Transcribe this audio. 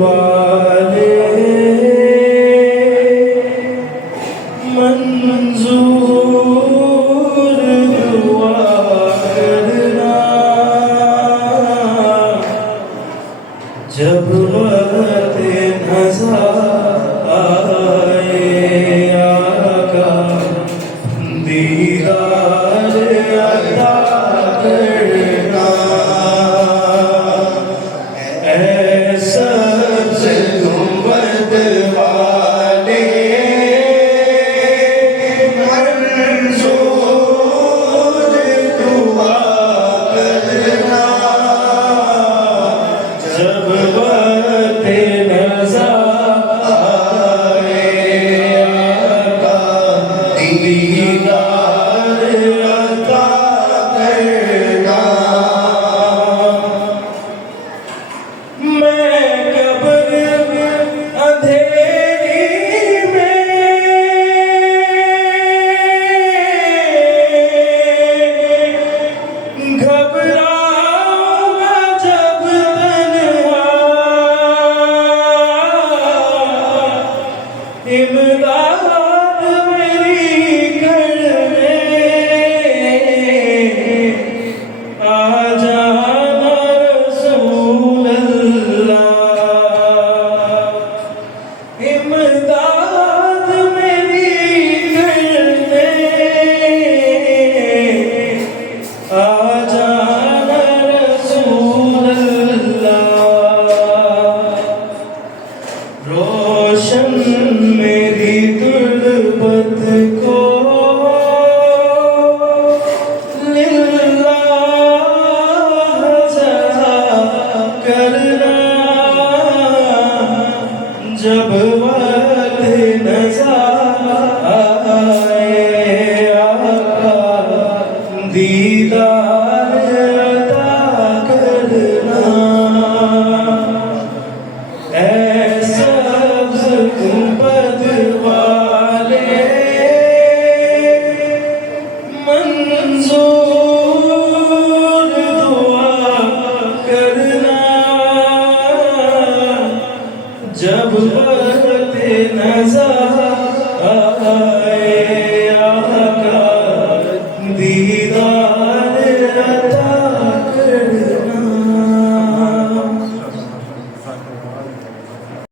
वाले मंजूर दुआ करना जब वक्त नज़र आए आका दीदार अता करना ऐसा गुंबद वाले मंजूर दुआ करना जब वक्त नज़र आए आका दीदार अता करना। मैं कब्र अंधेरी में घबराऊंगा जब तन्हा इमदाद मेरी घर में आ जाना रसूल अल्लाह इमदाद मेरी घर में आ जाना रसूल अल्लाह रोशन मेरी तुर्बत को लिल्लाह जज़ा करना जब वक्त नज़र आए आका दीदार अता करना ऐसा गुंबद वाले मंजूर दुआ करना जब वक्त नज़र